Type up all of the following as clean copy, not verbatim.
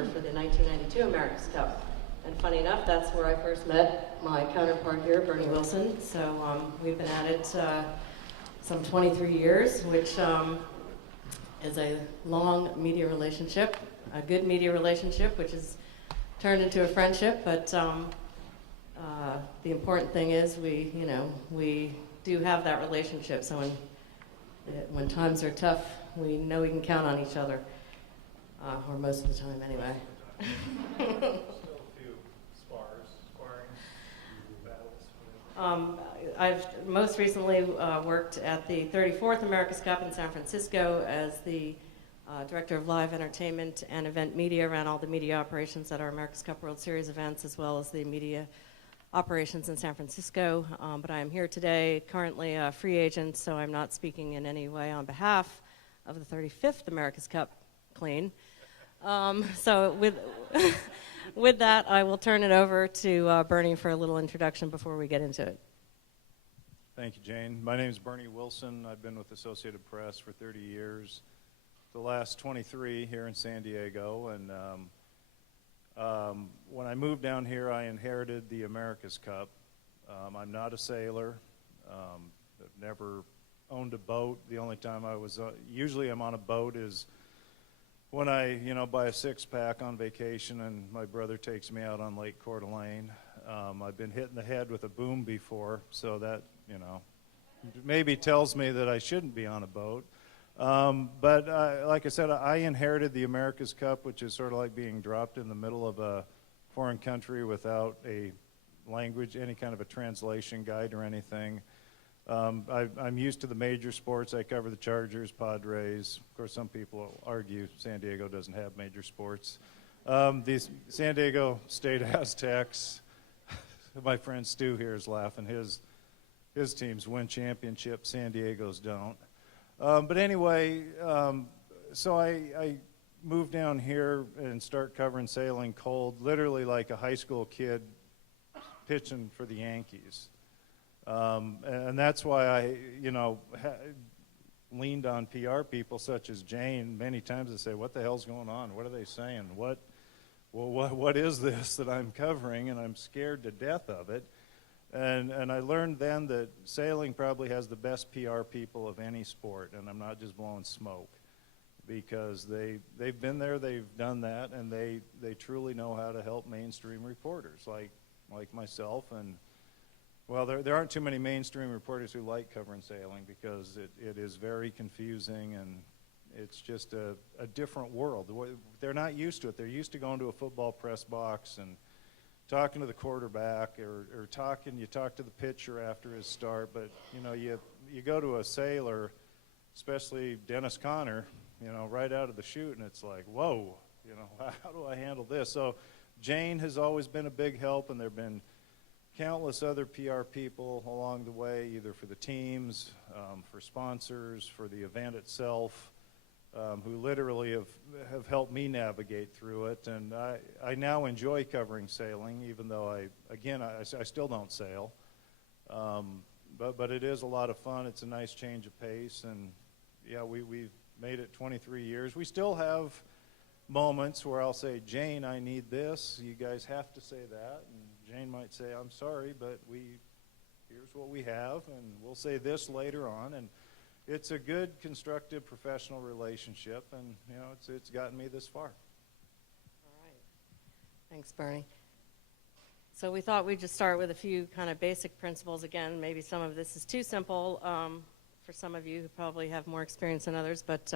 for the 1992 America's Cup. And funny enough, that's where I first met my counterpart here, Bernie Wilson. So we've been at it some 23 years, which is a long media relationship, a good media relationship, which has turned into a friendship. But the important thing is we do have that relationship. So when times are tough, we know we can count on each other, or most of the time anyway. I've most recently worked at the 34th America's Cup in San Francisco as the Director of Live Entertainment and Event Media, around all the media operations at our America's Cup World Series events, as well as the media operations in San Francisco. But I am here today, currently a free agent, so I'm not speaking in any way on behalf of the 35th America's Cup clean. So with that, I will turn it over to Bernie for a little introduction before we get into it. Thank you, Jane. My name is Bernie Wilson. I've been with Associated Press for 30 years, the last 23 here in San Diego. And when I moved down here, I inherited the America's Cup. I'm not a sailor. I've never owned a boat. The only time usually I'm on a boat is when I, buy a six-pack on vacation and my brother takes me out on Lake Coeur d'Alene. I've been hit in the head with a boom before, so that, maybe tells me that I shouldn't be on a boat. But like I said, I inherited the America's Cup, which is sort of like being dropped in the middle of a foreign country without a language, any kind of a translation guide or anything. I'm used to the major sports. I cover the Chargers, Padres. Of course, some people argue San Diego doesn't have major sports. These San Diego State Aztecs, my friend Stu here is laughing. His teams win championships. San Diego's don't. But anyway, so I moved down here and start covering sailing cold, literally like a high school kid pitching for the Yankees. And that's why I, leaned on PR people such as Jane many times to say, what the hell's going on? What are they saying? What is this that I'm covering? And I'm scared to death of it. And I learned then that sailing probably has the best PR people of any sport, and I'm not just blowing smoke, because they've been there, they've done that, and they truly know how to help mainstream reporters like myself. And well, there aren't too many mainstream reporters who like covering sailing, because it is very confusing, and it's just a different world. They're not used to it. They're used to going to a football press box and talking to the quarterback, or you talk to the pitcher after his start. But you go to a sailor, especially Dennis Conner, right out of the chute, and it's like, whoa, how do I handle this? So Jane has always been a big help, and there have been countless other PR people along the way, either for the teams, for sponsors, for the event itself, who literally have helped me navigate through it. And I now enjoy covering sailing, even though I still don't sail. But it is a lot of fun. It's a nice change of pace. And yeah, we've made it 23 years. We still have moments where I'll say, Jane, I need this. You guys have to say that. And Jane might say, I'm sorry, but here's what we have, and we'll say this later on. And it's a good, constructive, professional relationship, and it's gotten me this far. All right. Thanks, Bernie. So we thought we'd just start with a few kind of basic principles. Again, maybe some of this is too simple for some of you who probably have more experience than others, but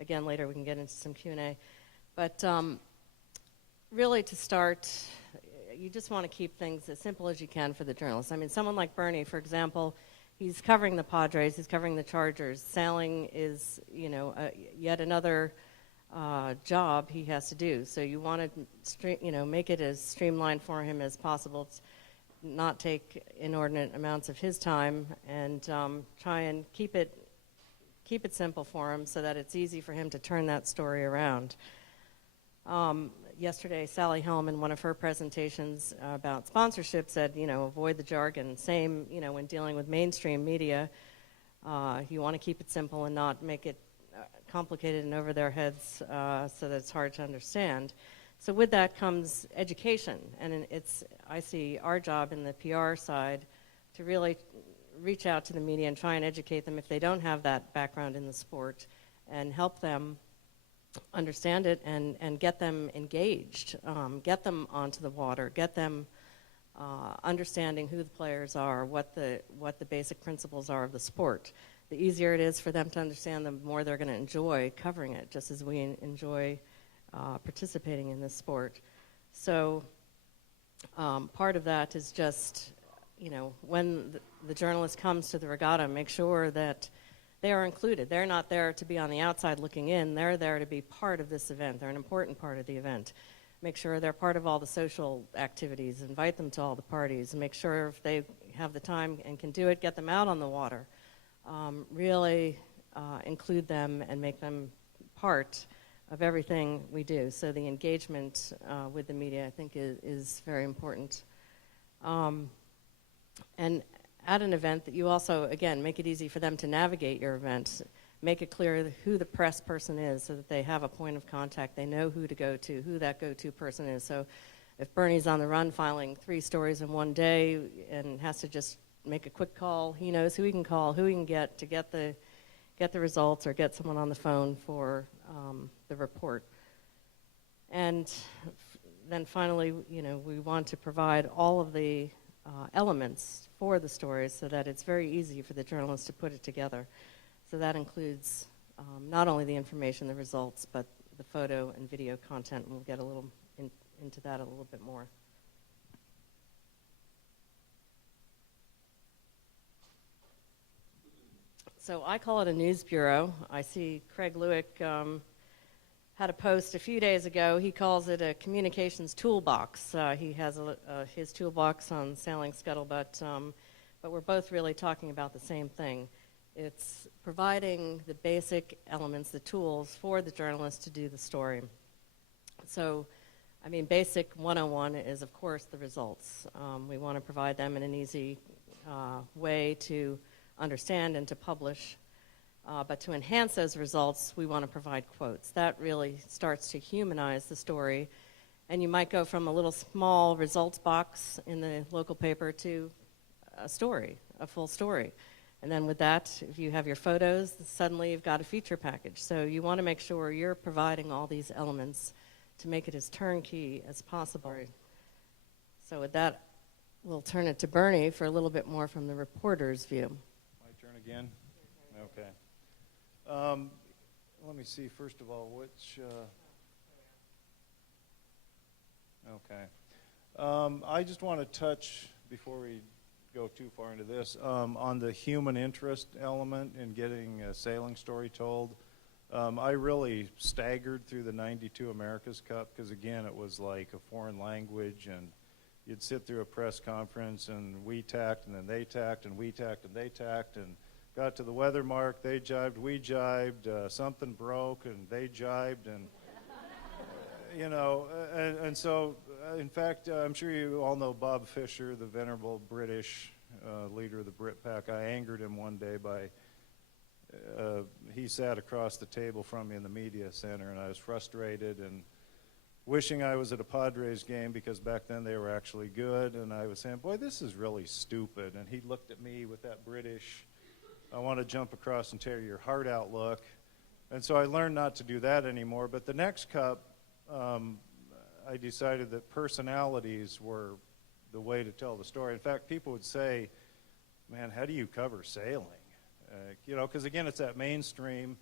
again, later we can get into some Q&A. But really, to start, you just want to keep things as simple as you can for the journalists. I mean, someone like Bernie, for example, he's covering the Padres, he's covering the Chargers. Sailing is, yet another job he has to do. So you want to, make it as streamlined for him as possible, not take inordinate amounts of his time, and try and keep it simple for him so that it's easy for him to turn that story around. Yesterday, Sally Helm, in one of her presentations about sponsorship, said, avoid the jargon. Same, when dealing with mainstream media, you want to keep it simple and not make it complicated and over their heads so that it's hard to understand. So with that comes education, and I see our job in the PR side to really reach out to the media and try and educate them if they don't have that background in the sport, and help them understand it and get them engaged, get them onto the water, get them understanding who the players are, what the basic principles are of the sport. The easier it is for them to understand, the more they're going to enjoy covering it, just as we enjoy participating in this sport. So part of that is just, when the journalist comes to the regatta, make sure that they are included. They're not there to be on the outside looking in. They're there to be part of this event. They're an important part of the event. Make sure they're part of all the social activities. Invite them to all the parties. Make sure if they have the time and can do it, get them out on the water. Really include them and make them part of everything we do. So the engagement with the media, I think, is very important. And at an event that you also, again, make it easy for them to navigate your event. Make it clear who the press person is so that they have a point of contact. They know who to go to, who that go-to person is. So if Bernie's on the run filing 3 stories in one day and has to just make a quick call, he knows who he can call, who he can get to get the results or get someone on the phone for the report. And then finally, we want to provide all of the elements for the stories so that it's very easy for the journalist to put it together. So that includes not only the information, the results, but the photo and video content, and we'll get a little into that a little bit more. So I call it a news bureau. I see Craig Lewick had a post a few days ago. He calls it a communications toolbox. He has his toolbox on sailing scuttlebutt, but we're both really talking about the same thing. It's providing the basic elements, the tools for the journalist to do the story. So, basic 101 is, of course, the results. We want to provide them in an easy way to understand and to publish. But to enhance those results, we want to provide quotes. That really starts to humanize the story. And you might go from a little small results box in the local paper to a story, a full story. And then with that, if you have your photos, suddenly you've got a feature package. So you want to make sure you're providing all these elements to make it as turnkey as possible. So with that, we'll turn it to Bernie for a little bit more from the reporter's view. My turn again? Okay. Let me see, first of all, which... Okay. I just want to touch, before we go too far into this, on the human interest element in getting a sailing story told. I really staggered through the 92 America's Cup because, again, it was like a foreign language, and you'd sit through a press conference, and we tacked, and then they tacked, and we tacked, and they tacked, and got to the weather mark, they jibed, we jibed, something broke, and they jibed, and, and so, in fact, I'm sure you all know Bob Fisher, the venerable British leader of the Brit Pack. I angered him one day by, he sat across the table from me in the media center, and I was frustrated and wishing I was at a Padres game because back then they were actually good, and I was saying, boy, this is really stupid, and he looked at me with that British, I want to jump across and tear your heart out look. And so I learned not to do that anymore. But the next cup, I decided that personalities were the way to tell the story. In fact, people would say, man, how do you cover sailing? Because, again, it's that mainstream.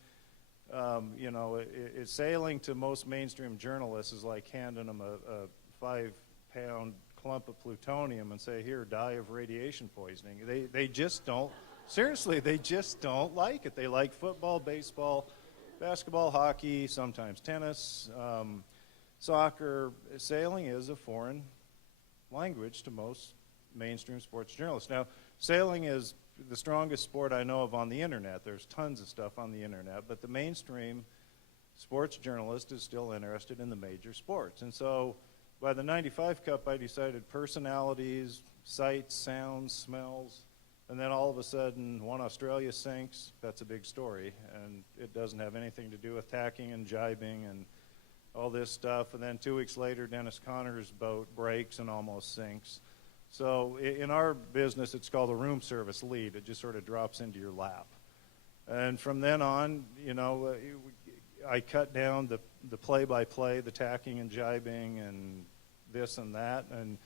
It's sailing to most mainstream journalists is like handing them a 5-pound clump of plutonium and say, here, die of radiation poisoning. They just don't. Seriously, they just don't like it. They like football, baseball, basketball, hockey, sometimes tennis, soccer. Sailing is a foreign language to most mainstream sports journalists. Now, sailing is the strongest sport I know of on the internet. There's tons of stuff on the internet, but the mainstream sports journalist is still interested in the major sports. And so by the 95 Cup, I decided personalities, sights, sounds, smells, And then all of a sudden, one Australia sinks. That's a big story, and it doesn't have anything to do with tacking and jibing and all this stuff. And then 2 weeks later, Dennis Connor's boat breaks and almost sinks. So in our business, it's called a room service lead. It just sort of drops into your lap. And from then on, I cut down the play-by-play, the tacking and jibing and this and that, and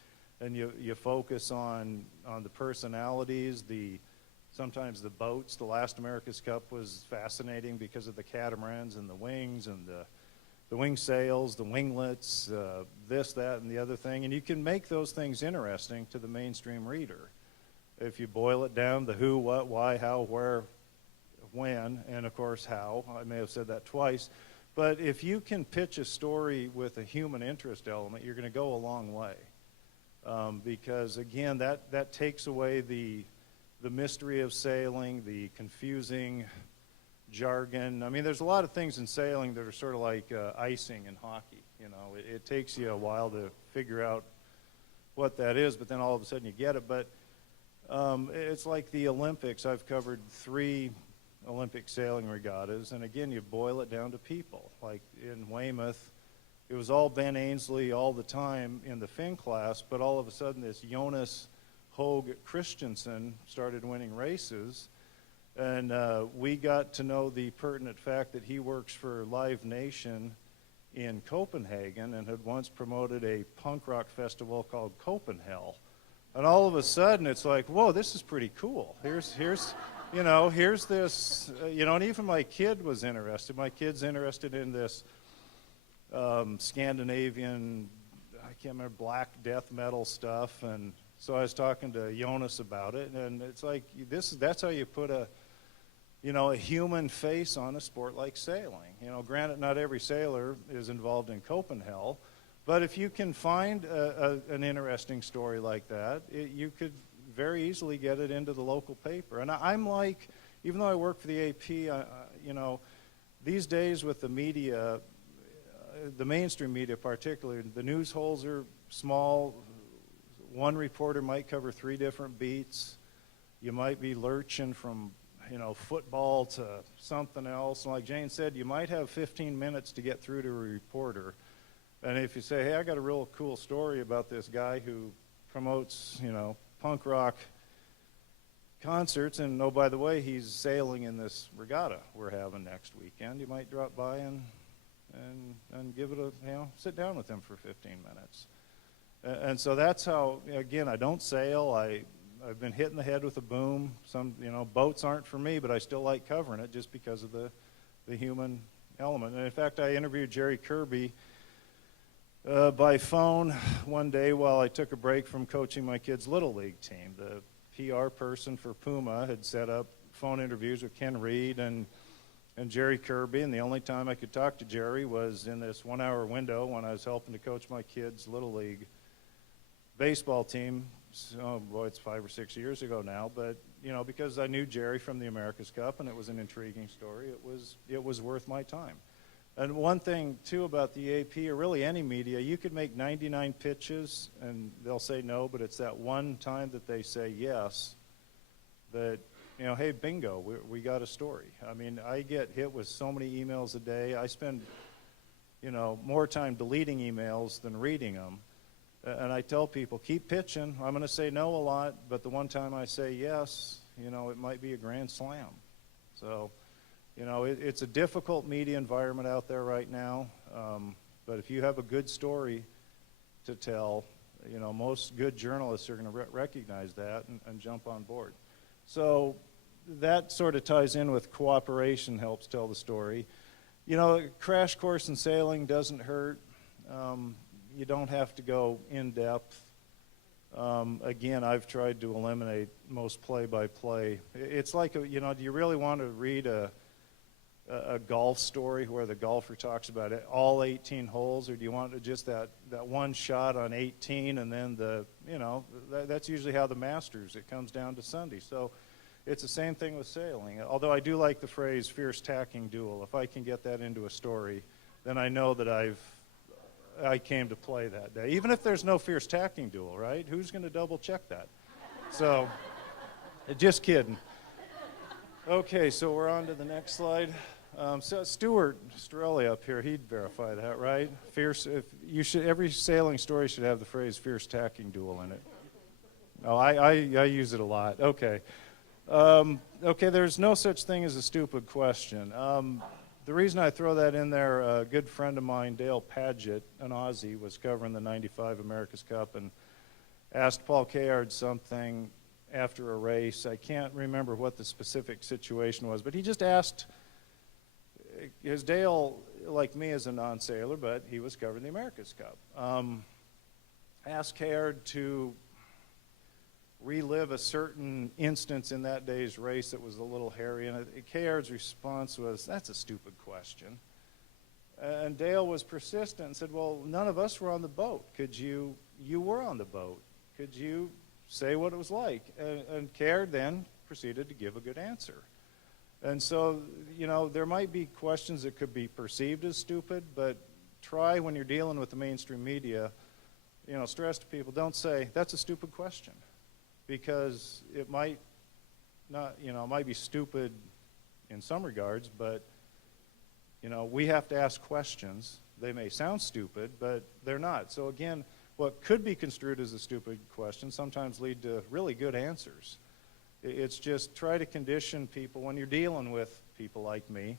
you focus on the personalities, sometimes the boats. The last America's Cup was fascinating because of the catamarans and the wings and the wing sails, the winglets, this, that, and the other thing. And you can make those things interesting to the mainstream reader. If you boil it down, the who, what, why, how, where, when, and of course how. I may have said that twice. But if you can pitch a story with a human interest element, you're going to go a long way. Because, again, that takes away the mystery of sailing, the confusing jargon. I mean, there's a lot of things in sailing that are sort of like icing in hockey. It takes you a while to figure out what that is, but then all of a sudden you get it. But it's like the Olympics. I've covered 3 Olympic sailing regattas, and again, you boil it down to people. Like in Weymouth, it was all Ben Ainsley all the time in the Finn class, but all of a sudden this Jonas Hogue Christensen started winning races, and we got to know the pertinent fact that he works for Live Nation in Copenhagen and had once promoted a punk rock festival called Copenhell. And all of a sudden it's like, whoa, this is pretty cool. Here's this, and even my kid was interested. My kid's interested in this Scandinavian, I can't remember, black death metal stuff. And so I was talking to Jonas about it, and it's like, that's how you put a human face on a sport like sailing. Granted, not every sailor is involved in Copenhagen, but if you can find an interesting story like that, you could very easily get it into the local paper. And I'm like, even though I work for the AP, these days with the media, the mainstream media particularly, the news holes are small. One reporter might cover 3 different beats. You might be lurching from football to something else. And like Jane said, you might have 15 minutes to get through to a reporter. And if you say, hey, I got a real cool story about this guy who promotes, punk rock concerts, and oh, by the way, he's sailing in this regatta we're having next weekend, you might drop by and give it sit down with him for 15 minutes. And so that's how, again, I don't sail. I've been hit in the head with a boom. Some, boats aren't for me, but I still like covering it just because of the human element. And in fact, I interviewed Jerry Kirby by phone one day while I took a break from coaching my kids' Little League team. The PR person for Puma had set up phone interviews with Ken Reed and Jerry Kirby, and the only time I could talk to Jerry was in this 1-hour window when I was helping to coach my kids' Little League baseball team. Oh boy, it's 5 or 6 years ago now, but because I knew Jerry from the America's Cup and it was an intriguing story, it was worth my time. And one thing too about the AP, or really any media, you could make 99 pitches and they'll say no, but it's that one time that they say yes that, hey, bingo, we got a story. I mean, I get hit with so many emails a day. I spend more time deleting emails than reading them. And I tell people, keep pitching. I'm going to say no a lot, but the one time I say yes, it might be a grand slam. So, it's a difficult media environment out there right now. But if you have a good story to tell, most good journalists are going to recognize that and jump on board. So that sort of ties in with cooperation, helps tell the story. Crash course in sailing doesn't hurt. You don't have to go in depth. Again, I've tried to eliminate most play-by-play. It's like, do you really want to read a golf story where the golfer talks about it, all 18 holes, or do you want just that one shot on 18 and then that's usually how the Masters, it comes down to Sunday. So it's the same thing with sailing. Although I do like the phrase fierce tacking duel. If I can get that into a story, then I know that I came to play that day. Even if there's no fierce tacking duel, right? Who's going to double check that? So Just kidding. Okay, so we're on to the next slide. So Stuart Strelli up here, he'd verify that, right? Fierce. If you should, every sailing story should have the phrase "fierce tacking duel" in it. Oh, I use it a lot. Okay. Okay, there's no such thing as a stupid question. The reason I throw that in there, a good friend of mine, Dale Paget, an Aussie, was covering the '95 America's Cup and asked Paul Kayard something after a race. I can't remember what the specific situation was, but he just asked, because Dale, like me, is a non-sailor, but he was covering the America's Cup, asked Kayard to relive a certain instance in that day's race that was a little hairy, and Kayard's response was, "That's a stupid question." And Dale was persistent and said, "Well, none of us were on the boat. You were on the boat. Could you say what it was like?" And Kayard then proceeded to give a good answer. And so, there might be questions that could be perceived as stupid, but try when you're dealing with the mainstream media, stress to people, don't say, "That's a stupid question," because it might not, it might be stupid in some regards, but, we have to ask questions. They may sound stupid, but they're not. So again, what could be construed as a stupid question sometimes lead to really good answers. It's just try to condition people when you're dealing with people like me.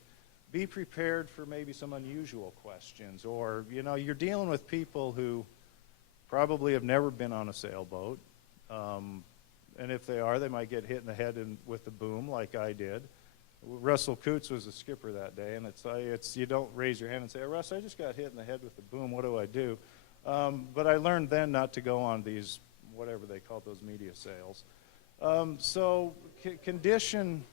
Be prepared for maybe some unusual questions, or you're dealing with people who probably have never been on a sailboat, and if they are, they might get hit in the head with the boom like I did. Russell Coots was the skipper that day, and it's you don't raise your hand and say, "Oh, Russ, I just got hit in the head with the boom. What do I do?" But I learned then not to go on these, whatever they call those media sales. So condition,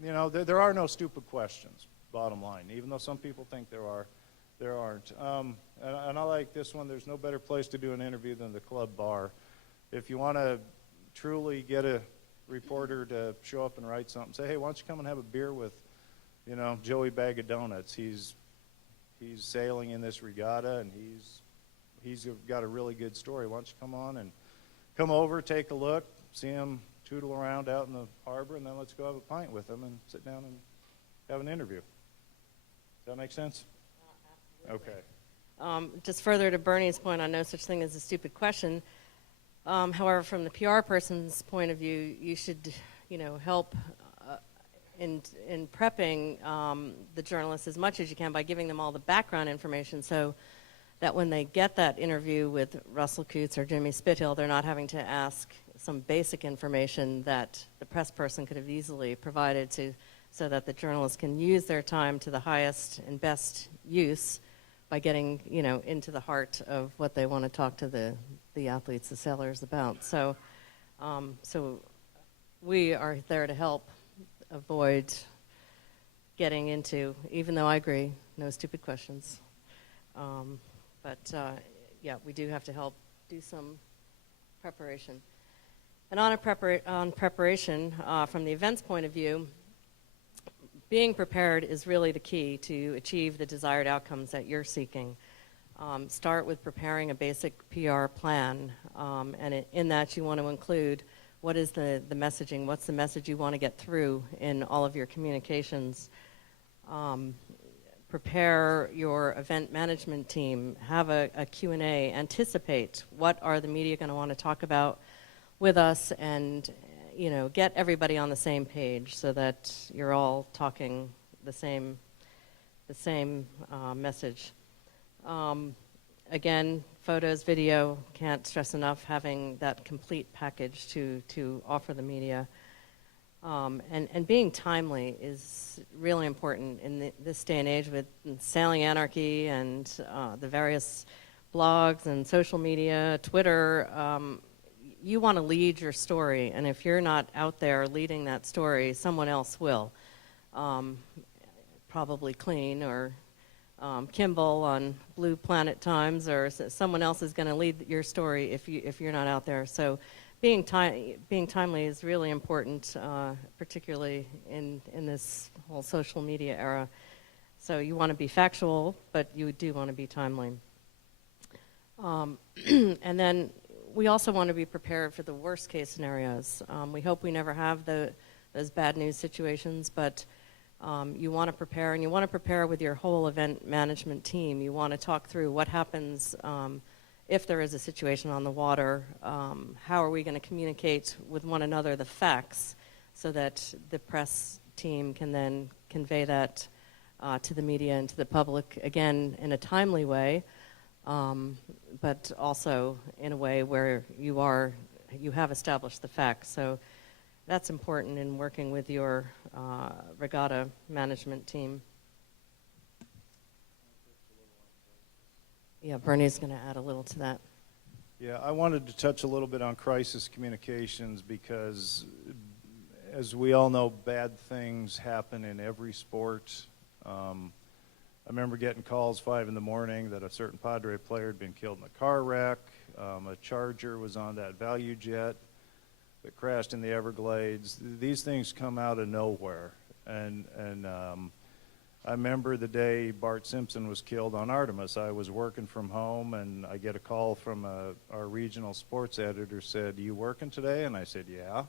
there are no stupid questions, bottom line. Even though some people think there are, there aren't. And I like this one. There's no better place to do an interview than the club bar. If you want to truly get a reporter to show up and write something, say, "Hey, why don't you come and have a beer with, Joey Bag of Donuts? He's sailing in this regatta, and he's got a really good story. Why don't you come on and come over, take a look, see him tootle around out in the harbor, and then let's go have a pint with him and sit down and have an interview." Does that make sense? Okay. Just further to Bernie's point on no such thing as a stupid question. However, from the PR person's point of view, you should, help in prepping the journalists as much as you can by giving them all the background information, so that when they get that interview with Russell Coots or Jimmy Spithill, they're not having to ask some basic information that the press person could have easily provided so that the journalists can use their time to the highest and best use by getting, into the heart of what they want to talk to the athletes, the sailors about. So we are there to help avoid getting into, even though I agree, no stupid questions. But we do have to help do some preparation. And on preparation, from the events point of view, being prepared is really the key to achieve the desired outcomes that you're seeking. Start with preparing a basic PR plan, and in that you want to include what is the messaging, what's the message you want to get through in all of your communications. Prepare your event management team, have a Q&A, anticipate what are the media going to want to talk about with us, and get everybody on the same page so that you're all talking the same message. Again, photos, video, can't stress enough having that complete package to offer the media. And being timely is really important in this day and age with sailing anarchy and the various blogs and social media, Twitter. You want to lead your story, and if you're not out there leading that story, someone else will. Probably Clean or Kimball on Blue Planet Times, or someone else is going to lead your story if you're not out there. So being timely is really important, particularly in this whole social media era. So you want to be factual, but you do want to be timely. And then we also want to be prepared for the worst case scenarios. We hope we never have those bad news situations, but you want to prepare, and you want to prepare with your whole event management team. You want to talk through what happens if there is a situation on the water. How are we going to communicate with one another the facts so that the press team can then convey that to the media and to the public, again, in a timely way, but also in a way where you have established the facts. So that's important in working with your regatta management team. Yeah, Bernie's going to add a little to that. Yeah, I wanted to touch a little bit on crisis communications because, as we all know, bad things happen in every sport. I remember getting calls 5 in the morning that a certain Padre player had been killed in a car wreck. A Charger was on that value jet that crashed in the Everglades. These things come out of nowhere. And I remember the day Bart Simpson was killed on Artemis. I was working from home, and I get a call from our regional sports editor, said, "You working today?" And I said, "Yeah."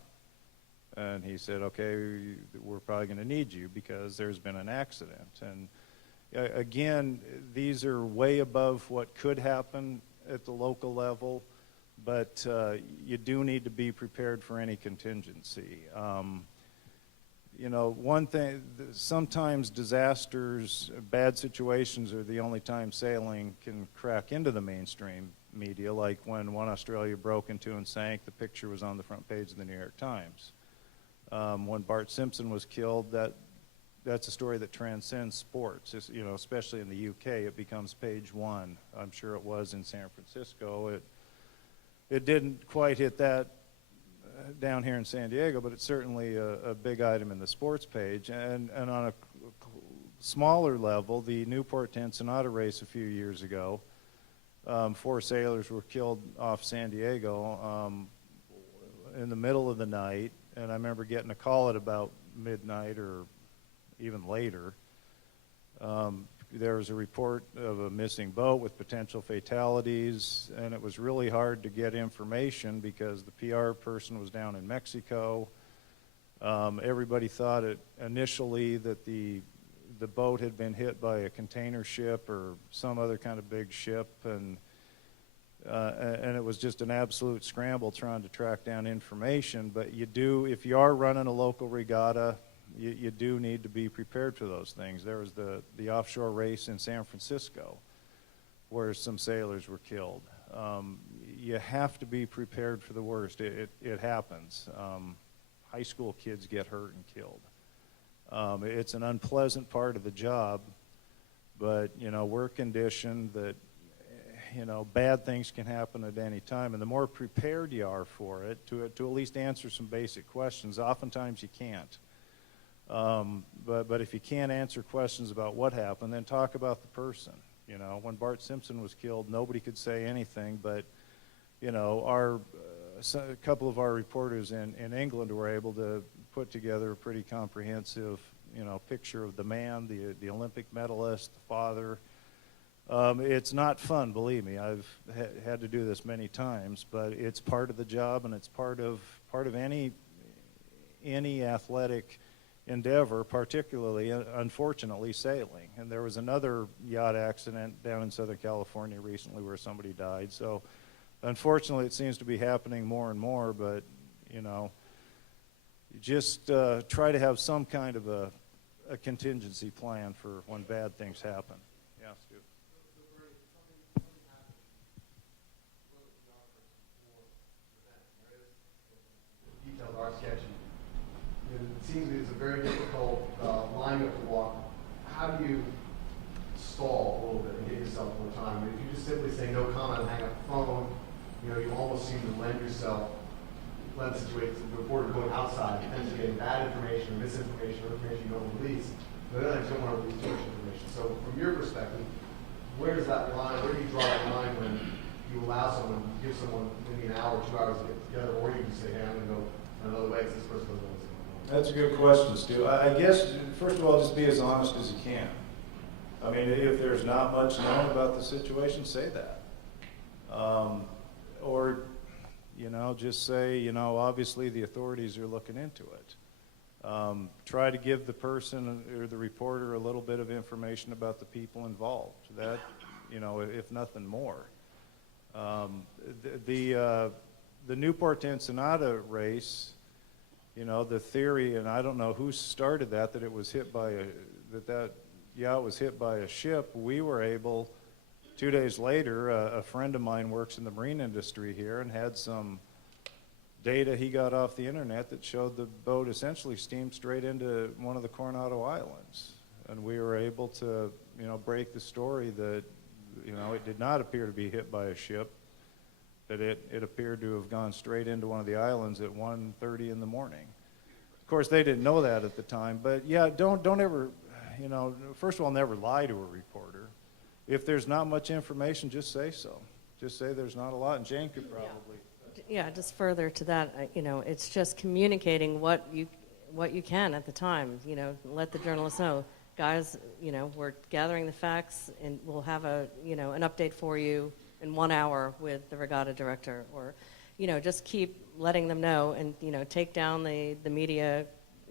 And he said, "Okay, we're probably going to need you because there's been an accident." And again, these are way above what could happen at the local level, but you do need to be prepared for any contingency. You know, one thing, sometimes disasters, bad situations are the only time sailing can crack into the mainstream media, like when One Australia broke into and sank, the picture was on the front page of the New York Times. When Bart Simpson was killed, that's a story that transcends sports. It's, you know, especially in the UK, it becomes page 1. I'm sure it was in San Francisco. It didn't quite hit that down here in San Diego, but it's certainly a big item in the sports page. And on a smaller level, the Newport to Ensenada race a few years ago, 4 sailors were killed off San Diego in the middle of the night. And I remember getting a call at about midnight or even later. There was a report of a missing boat with potential fatalities, and it was really hard to get information because the PR person was down in Mexico. Everybody thought initially that the boat had been hit by a container ship or some other kind of big ship, and it was just an absolute scramble trying to track down information. But you do, if you are running a local regatta, you do need to be prepared for those things. There was the offshore race in San Francisco where some sailors were killed. You have to be prepared for the worst. It happens. High school kids get hurt and killed. It's an unpleasant part of the job, but, you know, we're conditioned that, you know, bad things can happen at any time, and the more prepared you are for it, to at least answer some basic questions, oftentimes you can't. But if you can't answer questions about what happened, then talk about the person. You know, when Bart Simpson was killed, nobody could say anything, but, you know, a couple of our reporters in England were able to put together a pretty comprehensive, you know, picture of the man, the Olympic medalist, the father. It's not fun, believe me. I've had to do this many times, but it's part of the job, and it's part of any athletic endeavor, particularly, unfortunately, sailing. And there was another yacht accident down in Southern California recently where somebody died. So, unfortunately, it seems to be happening more and more, but, you know, just try to have some kind of a contingency plan for when bad things happen. Yeah, Stu. Details are sketchy. It seems to me it's a very difficult line you have to walk. How do you stall a little bit and get yourself more time? I mean, if you just simply say no comment, hang up the phone, you know, you almost seem to lend the situation to the reporter going outside, potentially getting bad information, or misinformation, or information you don't release. But then I don't want to release too much information. So from your perspective, where does that line, where do you draw that line when you allow someone, give someone maybe an hour, 2 hours to get together, or you can say, hey, I'm going to go another way because this person doesn't know what's going on? That's a good question, Stu. I guess, first of all, just be as honest as you can. I mean, if there's not much known about the situation, say that. Or just say, obviously the authorities are looking into it. Try to give the person or the reporter a little bit of information about the people involved. That, if nothing more. The Newport to Ensenada race, the theory, and I don't know who started that it was hit by it was hit by a ship. We were able, 2 days later, a friend of mine works in the marine industry here and had some data he got off the internet that showed the boat essentially steamed straight into one of the Coronado Islands. And we were able to, break the story that, it did not appear to be hit by a ship, that it appeared to have gone straight into one of the islands at 1:30 in the morning. Of course, they didn't know that at the time, but yeah, don't ever, first of all, never lie to a reporter. If there's not much information, just say so. Just say there's not a lot, and Jane could probably. Yeah, just further to that, it's just communicating what you can at the time. Let the journalists know, guys, we're gathering the facts, and we'll have an update for you in 1 hour with the regatta director, or, just keep letting them know, and take down the media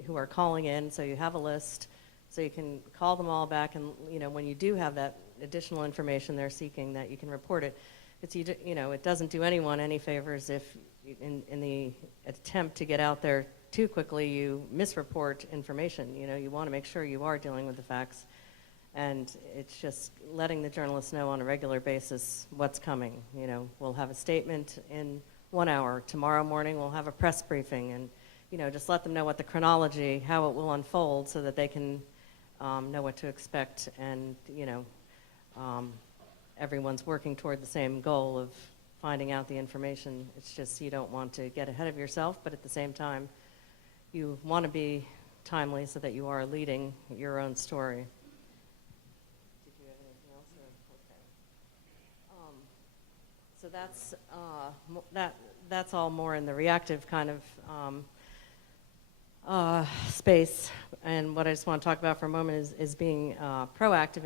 who are calling in, so you have a list, so you can call them all back, and when you do have that additional information they're seeking, that you can report it. It doesn't do anyone any favors if in the attempt to get out there too quickly you misreport information. You want to make sure you are dealing with the facts, and it's just letting the journalists know on a regular basis what's coming. We'll have a statement in 1 hour. Tomorrow morning we'll have a press briefing, and just let them know what the chronology, how it will unfold, so that they can know what to expect, and everyone's working toward the same goal of finding out the information. It's just you don't want to get ahead of yourself, but at the same time, you want to be timely so that you are leading your own story. Did you have anything else? Okay. So that's all more in the reactive kind of space. And what I just want to talk about for a moment is being proactive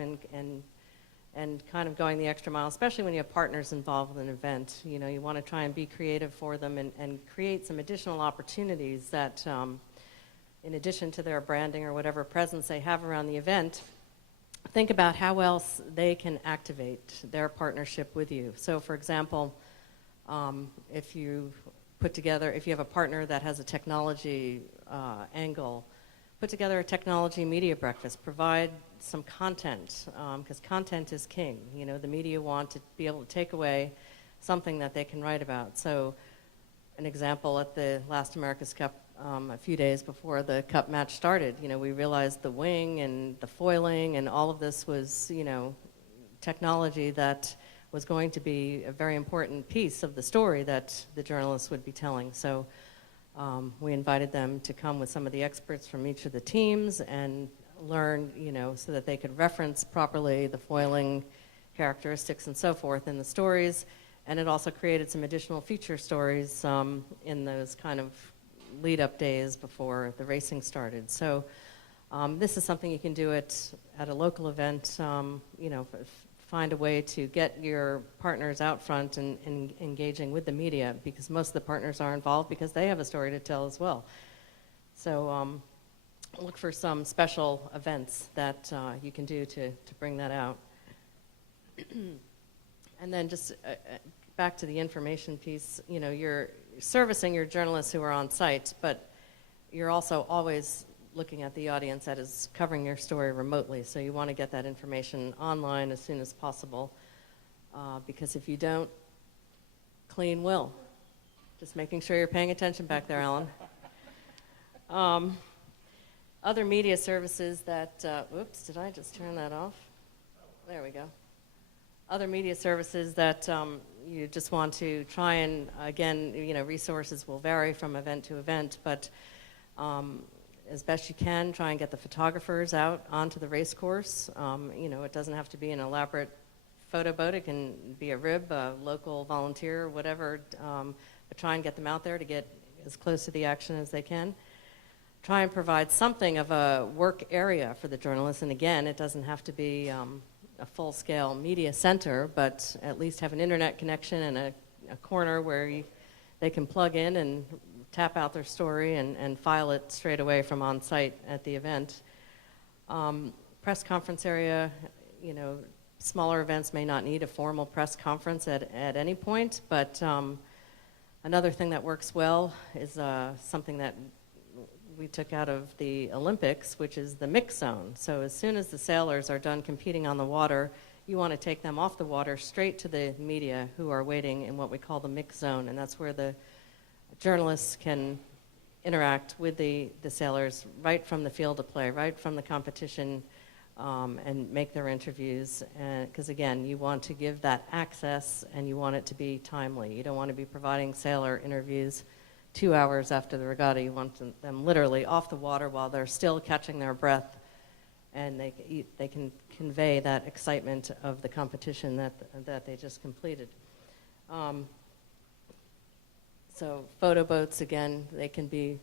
and kind of going the extra mile, especially when you have partners involved in an event. You want to try and be creative for them and create some additional opportunities that, in addition to their branding or whatever presence they have around the event, think about how else they can activate their partnership with you. So, for example, if you have a partner that has a technology angle, put together a technology media breakfast, provide some content, because content is king. The media want to be able to take away something that they can write about. So an example, at the last America's Cup, a few days before the Cup match started, we realized the wing and the foiling and all of this was, technology that was going to be a very important piece of the story that the journalists would be telling. So we invited them to come with some of the experts from each of the teams and learn, so that they could reference properly the foiling characteristics and so forth in the stories. And it also created some additional feature stories in those kind of lead-up days before the racing started. So this is something you can do at a local event, find a way to get your partners out front and engaging with the media, because most of the partners are involved because they have a story to tell as well. So look for some special events that you can do to bring that out. And then just back to the information piece, you're servicing your journalists who are on site, but you're also always looking at the audience that is covering your story remotely. So you want to get that information online as soon as possible, because if you don't, clean will. Just making sure you're paying attention back there, Alan. Other media services that, oops, did I just turn that off? There we go. Other media services that you just want to try and, again, resources will vary from event to event, but as best you can, try and get the photographers out onto the race course. It doesn't have to be an elaborate photo boat. It can be a rib, a local volunteer, whatever, but try and get them out there to get as close to the action as they can. Try and provide something of a work area for the journalists, and again, it doesn't have to be a full-scale media center, but at least have an internet connection and a corner where they can plug in and tap out their story and file it straight away from on site at the event. Press conference area, you know, smaller events may not need a formal press conference at any point, but another thing that works well is something that we took out of the Olympics, which is the mix zone. So as soon as the sailors are done competing on the water, you want to take them off the water straight to the media who are waiting in what we call the mix zone, and that's where the journalists can interact with the sailors right from the field of play, right from the competition, and make their interviews. Because again, you want to give that access and you want it to be timely. You don't want to be providing sailor interviews 2 hours after the regatta. You want them literally off the water while they're still catching their breath, and they can convey that excitement of the competition that they just completed. So photo boats, again, they can be,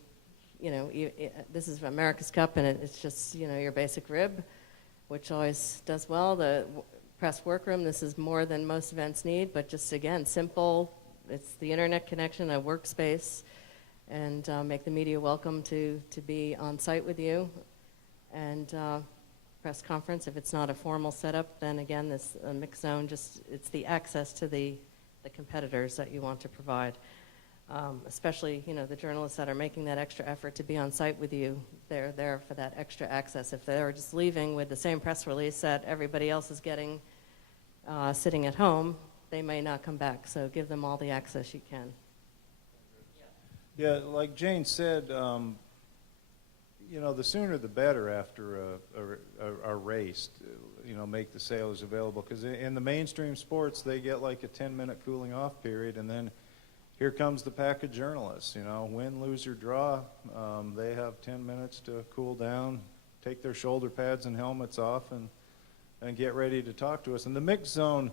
you know, this is America's Cup, and it's just, you know, your basic rib, which always does well. The press workroom, this is more than most events need, but just, again, simple. It's the internet connection, a workspace, and make the media welcome to be on site with you. And press conference, if it's not a formal setup, then again, this mix zone, just it's the access to the competitors that you want to provide. Especially, you know, the journalists that are making that extra effort to be on site with you, they're there for that extra access. If they're just leaving with the same press release that everybody else is getting sitting at home, they may not come back. So give them all the access you can. Yeah, like Jane said, you know, the sooner the better after a race, you know, make the sailors available. Because in the mainstream sports, they get like a 10-minute cooling off period, and then here comes the pack of journalists, you know, win, lose, or draw. They have 10 minutes to cool down, take their shoulder pads and helmets off, and get ready to talk to us. And the mixed zone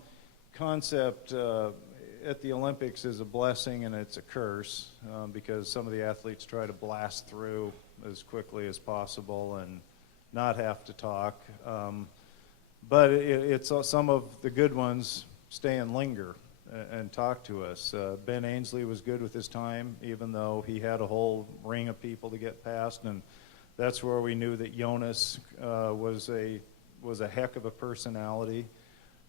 concept at the Olympics is a blessing and it's a curse because some of the athletes try to blast through as quickly as possible and not have to talk. But it's some of the good ones stay and linger and talk to us. Ben Ainsley was good with his time, even though he had a whole ring of people to get past, and that's where we knew that Jonas was a heck of a personality.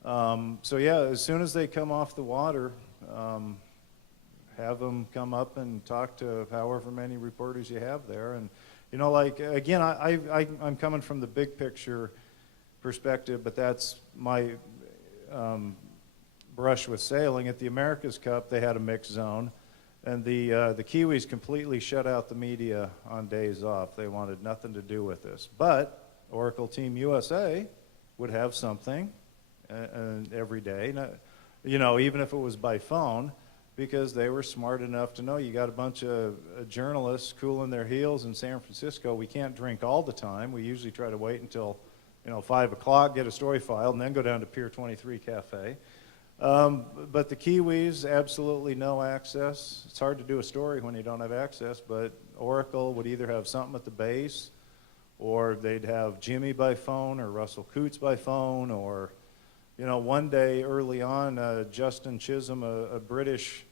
So yeah, as soon as they come off the water, have them come up and talk to however many reporters you have there. And you know, like again, I'm coming from the big picture perspective, but that's my brush with sailing. At the America's Cup, they had a mixed zone, and the Kiwis completely shut out the media on days off. They wanted nothing to do with this. But Oracle Team USA would have something every day, you know, even if it was by phone, because they were smart enough to know you got a bunch of journalists cooling their heels in San Francisco. We can't drink all the time. We usually try to wait until, you know, 5 o'clock, get a story filed, and then go down to Pier 23 Cafe. But the Kiwis, absolutely no access. It's hard to do a story when you don't have access, but Oracle would either have something at the base, or they'd have Jimmy by phone, or Russell Coots by phone, or, you know, one day early on, Justin Chisholm, a British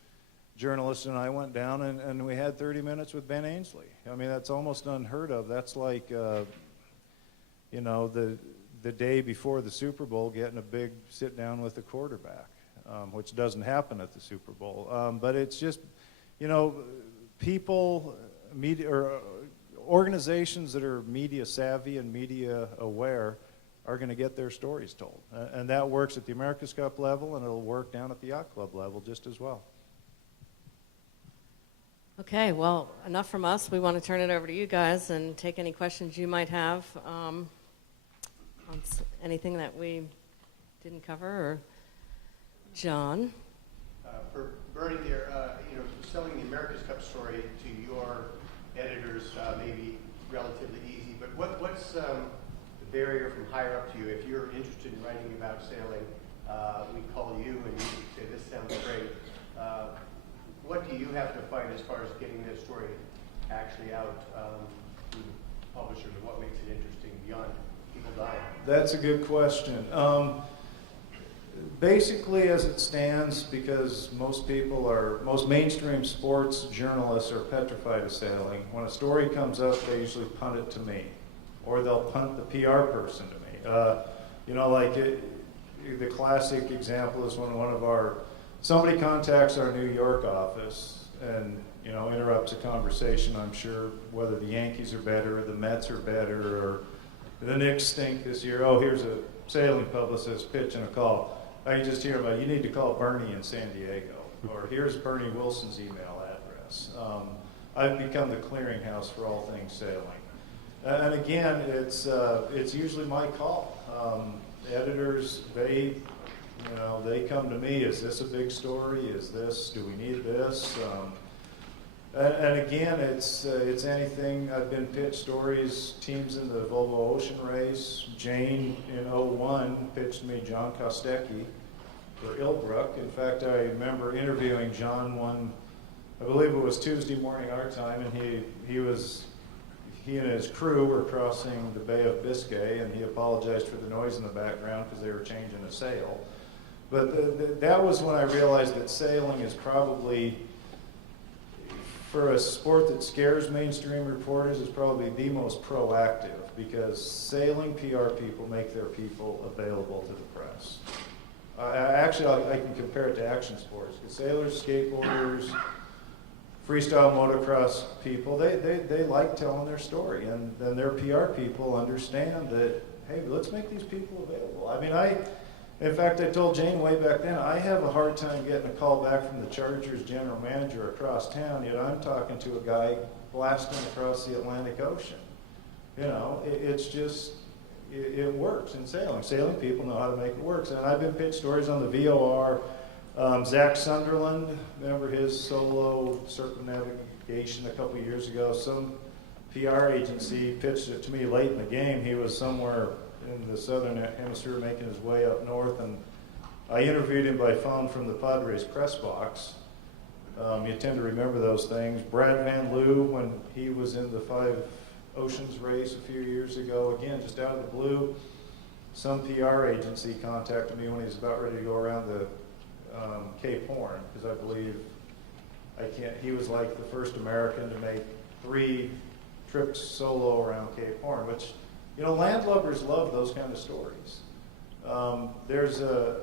journalist, and I went down and we had 30 minutes with Ben Ainsley. I mean, that's almost unheard of. That's like, you know, the day before the Super Bowl getting a big sit down with the quarterback, which doesn't happen at the Super Bowl. But it's just, you know, people, media, or organizations that are media savvy and media aware are going to get their stories told. And that works at the America's Cup level, and it'll work down at the yacht club level just as well. Okay, well, enough from us. We want to turn it over to you guys and take any questions you might have on anything that we didn't cover. Or John? For Bernie there, you know, selling the America's Cup story to your editors may be relatively easy, but what's the barrier from higher up to you? If you're interested in writing about sailing, we call you and you say, this sounds great. What do you have to fight as far as getting this story actually out to publishers, or what makes it interesting beyond people dying? That's a good question. Basically, as it stands, because most mainstream sports journalists are petrified of sailing. When a story comes up, they usually punt it to me, or they'll punt the PR person to me. The classic example is when somebody contacts our New York office and, interrupts a conversation, I'm sure, whether the Yankees are better, or the Mets are better, or the Knicks stink this year. Oh, here's a sailing publicist pitching a call. I can just hear about, you need to call Bernie in San Diego, or here's Bernie Wilson's email address. I've become the clearinghouse for all things sailing. And again, it's usually my call. Editors, they come to me, is this a big story? Do we need this? And again, it's anything. I've been pitched stories, teams in the Volvo Ocean Race. Jane in '01 pitched me John Kostecki for Ilbrook. In fact, I remember interviewing John I believe it was Tuesday morning our time, and he and his crew were crossing the Bay of Biscay, and he apologized for the noise in the background because they were changing a sail. But that was when I realized that sailing is probably, for a sport that scares mainstream reporters, is probably the most proactive, because sailing PR people make their people available to the press. I can compare it to action sports, because sailors, skateboarders, freestyle motocross people, they like telling their story, and then their PR people understand that, hey, let's make these people available. I mean, in fact, I told Jane way back then, I have a hard time getting a call back from the Chargers general manager across town, yet I'm talking to a guy blasting across the Atlantic Ocean. It's just, it works in sailing. Sailing people know how to make it work. And I've been pitched stories on the VOR. Zach Sunderland, remember his solo circumnavigation a couple years ago? Some PR agency pitched it to me late in the game. He was somewhere in the southern hemisphere making his way up north, and I interviewed him by phone from the Padres press box. You tend to remember those things. Brad Van Loo, when he was in the 5 Oceans race a few years ago, again, just out of the blue, some PR agency contacted me when he was about ready to go around the Cape Horn, because I believe he was like the first American to make 3 trips solo around Cape Horn, which, landlubbers love those kind of stories. There's a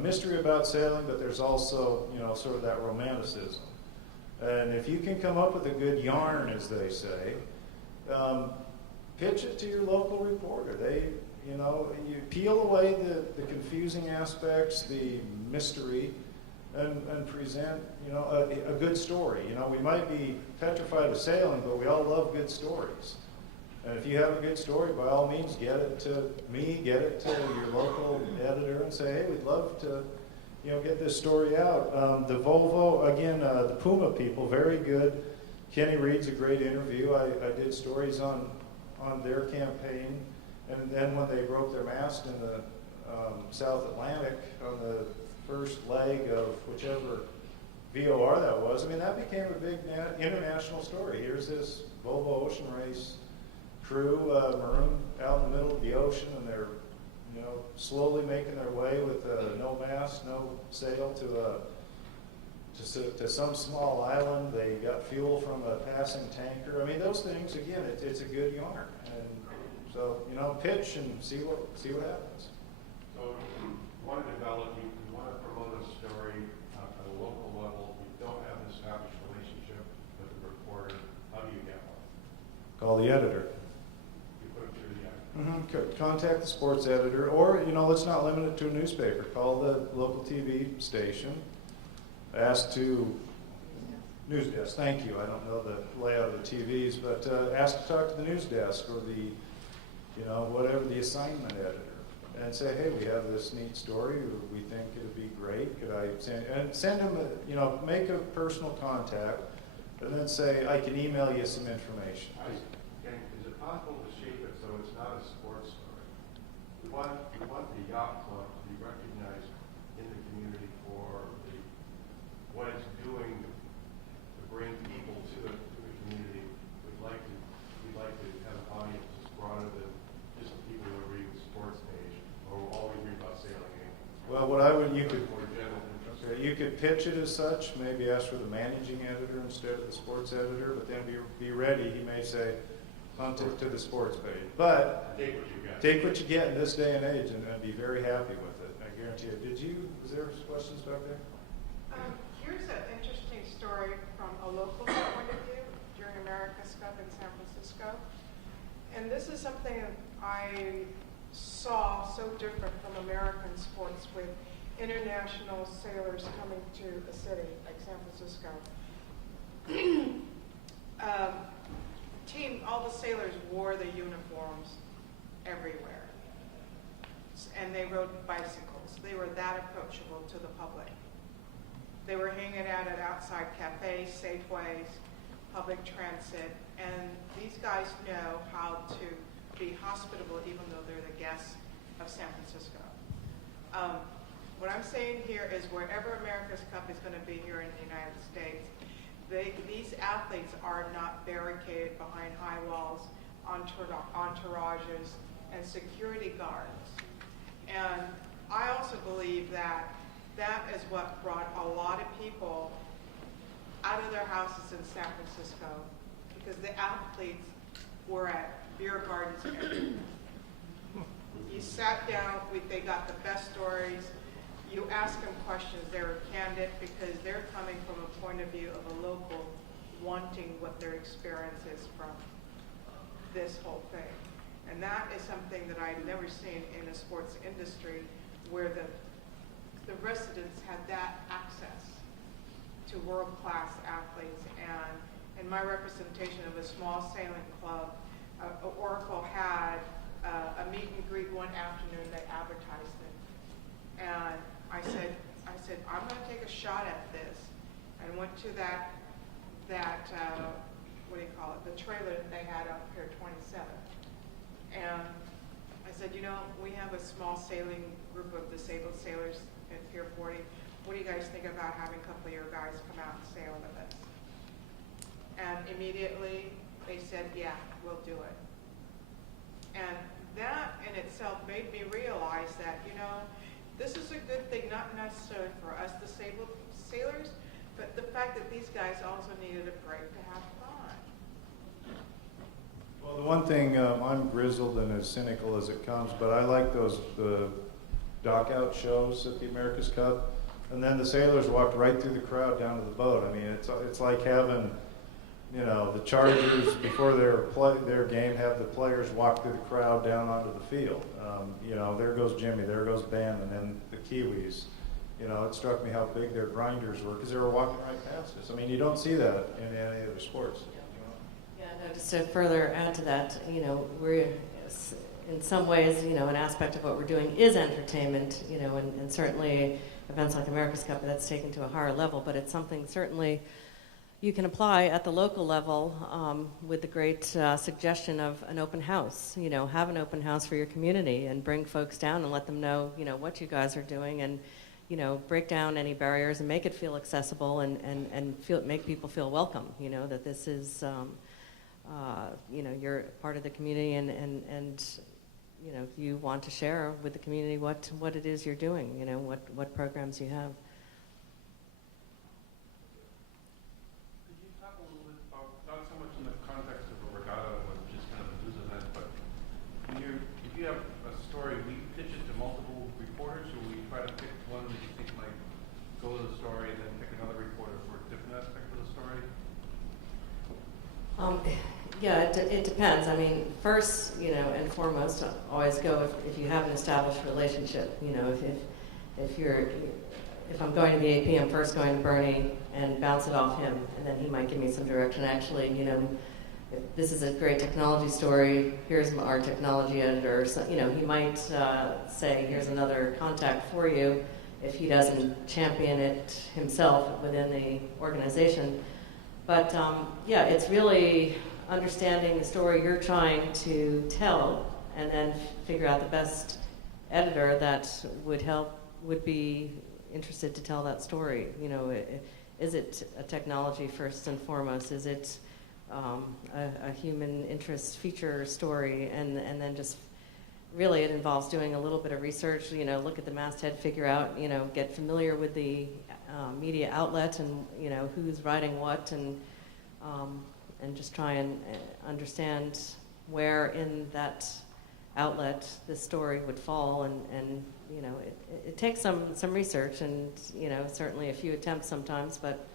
mystery about sailing, but there's also, sort of that romanticism. And if you can come up with a good yarn, as they say, pitch it to your local reporter. You peel away the confusing aspects, the mystery, and present, a good story. We might be petrified of sailing, but we all love good stories. And if you have a good story, by all means, get it to me, get it to your local editor, and say, hey, we'd love to, get this story out. The Volvo, again, the Puma people, very good. Kenny Reed's a great interview. I did stories on their campaign. And then when they broke their mast in the South Atlantic on the first leg of whichever VOR that was, that became a big international story. Here's this Volvo Ocean Race crew marooned out in the middle of the ocean, and they're slowly making their way with no mast, no sail to some small island. They got fuel from a passing tanker. Those things, again, it's a good yarn. And so, pitch and see what happens. So if you want to develop, you want to promote a story at a local level, you don't have an established relationship with the reporter, how do you get one? Call the editor. You put it through the editor. Contact the sports editor, or, let's not limit it to a newspaper. Call the local TV station. Ask to news desk. Thank you. I don't know the layout of the TVs, but ask to talk to the news desk or the, whatever the assignment editor, and say, hey, we have this neat story. We think it would be great. Could I send them, make a personal contact, and then say, I can email you some information. Is it possible to shape it so it's not a sports story? We want the yacht club to be recognized in the community for what it's doing to bring people to the community. We'd like to have audiences broader than just people who are reading the sports page or always read about sailing. Well, you could pitch it as such, maybe ask for the managing editor instead of the sports editor, but then be ready, he may say, punt it to the sports page. But Take what you got. take what you get in this day and age and be very happy with it, I guarantee you. Was there questions back there? Here's an interesting story from a local point of view during America's Cup in San Francisco. And this is something I saw so different from American sports with international sailors coming to a city like San Francisco. All the sailors wore the uniforms everywhere. And they rode bicycles. They were that approachable to the public. They were hanging out at outside cafes, Safeways, public transit, and these guys know how to be hospitable even though they're the guests of San Francisco. What I'm saying here is wherever America's Cup is going to be here in the United States, these athletes are not barricaded behind high walls, entourages, and security guards. And I also believe that that is what brought a lot of people out of their houses in San Francisco, because the athletes were at beer gardens everywhere. You sat down, they got the best stories. You ask them questions, they were candid because they're coming from a point of view of a local wanting what their experience is from this whole thing. And that is something that I've never seen in a sports industry where the residents had that access to world-class athletes. And in my representation of a small sailing club, Oracle had a meet and greet one afternoon. They advertised it. And I said, I'm going to take a shot at this, and went to that what do you call it, the trailer that they had up here, 27. And I said, we have a small sailing group of disabled sailors at Pier 40. What do you guys think about having a couple of your guys come out and sail with us? And immediately they said, yeah, we'll do it. And that in itself made me realize that, this is a good thing, not necessarily for us disabled sailors, but the fact that these guys also needed a break to have fun. Well, the one thing, I'm grizzled and as cynical as it comes, but I like the dock-out shows at the America's Cup. And then the sailors walked right through the crowd down to the boat. I mean, it's like having, the Chargers before their game have the players walk through the crowd down onto the field. There goes Jimmy, there goes Ben, and then the Kiwis. It struck me how big their grinders were because they were walking right past us. I mean, you don't see that in any other sports. Yeah, no, just to further add to that, we're in some ways, an aspect of what we're doing is entertainment, and certainly events like America's Cup, that's taken to a higher level, but it's something certainly you can apply at the local level with the great suggestion of an open house. Have an open house for your community and bring folks down and let them know, what you guys are doing, and break down any barriers and make it feel accessible and make people feel welcome. That this is, you're part of the community and you want to share with the community what it is you're doing. What programs you have. Not so much in the context of a regatta, which is kind of a news event, but if you have a story, we pitch it to multiple reporters, or we try to pick one that you think might go to the story, and then pick another reporter for a different aspect of the story? Yeah, it depends. I mean, first, and foremost, always go if you have an established relationship. If I'm going to the AP, I'm first going to Bernie and bounce it off him, and then he might give me some direction. Actually, if this is a great technology story, here's our technology editor. So, he might say, here's another contact for you if he doesn't champion it himself within the organization. But it's really understanding the story you're trying to tell, and then figure out the best editor that would be interested to tell that story. Is it a technology first and foremost? Is it a human interest feature story? And then just really it involves doing a little bit of research, look at the masthead, figure out, get familiar with the media outlet and, you know, who's writing what, and just try and understand where in that outlet this story would fall, and you know, it takes some research and, you know, certainly a few attempts sometimes, but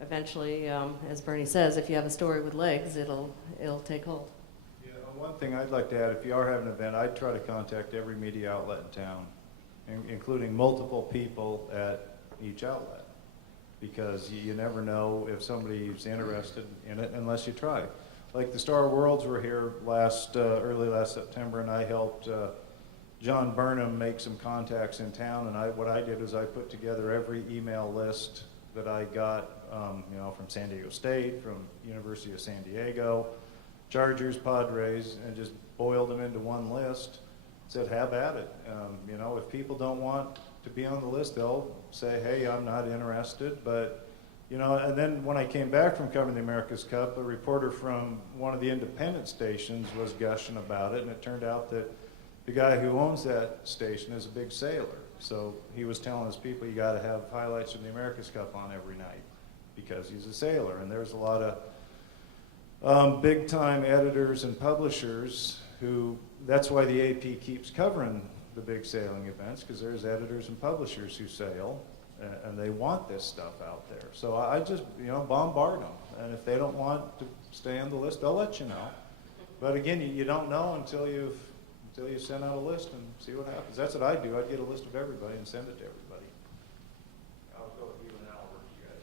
eventually, as Bernie says, if you have a story with legs, it'll take hold. Yeah, one thing I'd like to add, if you are having an event, I'd try to contact every media outlet in town, including multiple people at each outlet, because you never know if somebody's interested in it unless you try. Like the Star Worlds were here early last September, and I helped John Burnham make some contacts in town, and what I did was I put together every email list that I got, you know, from San Diego State, from University of San Diego, Chargers, Padres, and just boiled them into one list. Said, have at it. You know, if people don't want to be on the list, they'll say, hey, I'm not interested. But, you know, and then when I came back from covering the America's Cup, a reporter from one of the independent stations was gushing about it, and it turned out that the guy who owns that station is a big sailor. So he was telling his people, you got to have highlights from the America's Cup on every night because he's a sailor. And there's a lot of big-time editors and publishers who, that's why the AP keeps covering the big sailing events, because there's editors and publishers who sail, and they want this stuff out there. So I just, you know, bombard them. And if they don't want to stay on the list, they'll let you know. But again, you don't know until you send out a list and see what happens. That's what I do. I'd get a list of everybody and send it to everybody. I'll go with you and I'll work you guys.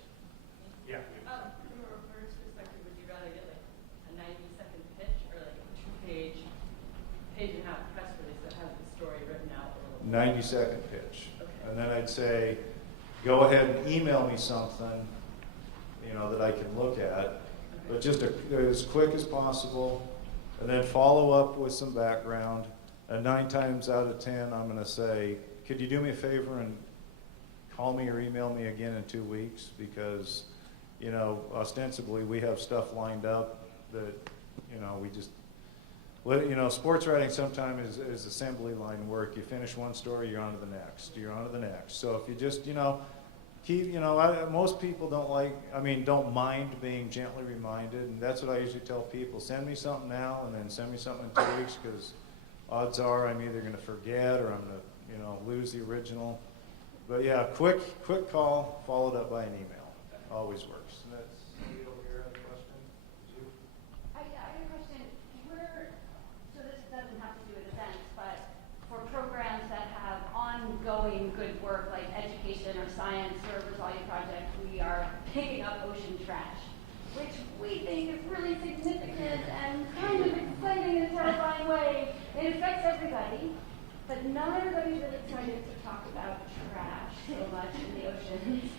Yeah. From a reporter's perspective, would you rather get like a 90-second pitch or like a page and a half press release that has the story written out? 90-second pitch. Okay. And then I'd say, go ahead and email me something, you know, that I can look at, but just as quick as possible, and then follow up with some background. And 9 times out of 10, I'm going to say, could you do me a favor and call me or email me again in 2 weeks? Because, you know, ostensibly we have stuff lined up that, you know, we just, you know, sports writing sometimes is assembly line work. You finish one story, you're on to the next. You're on to the next. So if you just, you know, keep, you know, most people don't mind being gently reminded, and that's what I usually tell people. Send me something now, and then send me something in 2 weeks, because odds are I'm either going to forget or I'm going to, you know, lose the original. But yeah, quick call followed up by an email. Always works. And that's somebody over here had a question? You? I have a question. So this doesn't have to do with events, but for programs that have ongoing good work like education or science or Rosalia project, we are picking up ocean trash, which we think is really significant and kind of exciting in a terrifying way. It affects everybody, but not everybody's really excited to talk about trash so much in the ocean.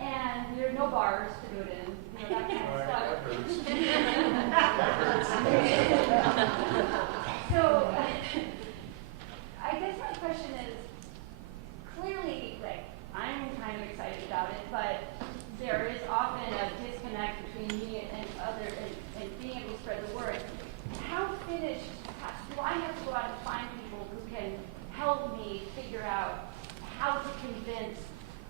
And there are no bars to do it in, you know, that kind of stuff. So, I guess my question is, clearly, like, I'm kind of excited about it, but there is often a disconnect between me and and being able to spread the word. How finished, do I have to go out and find people who can help me figure out how to convince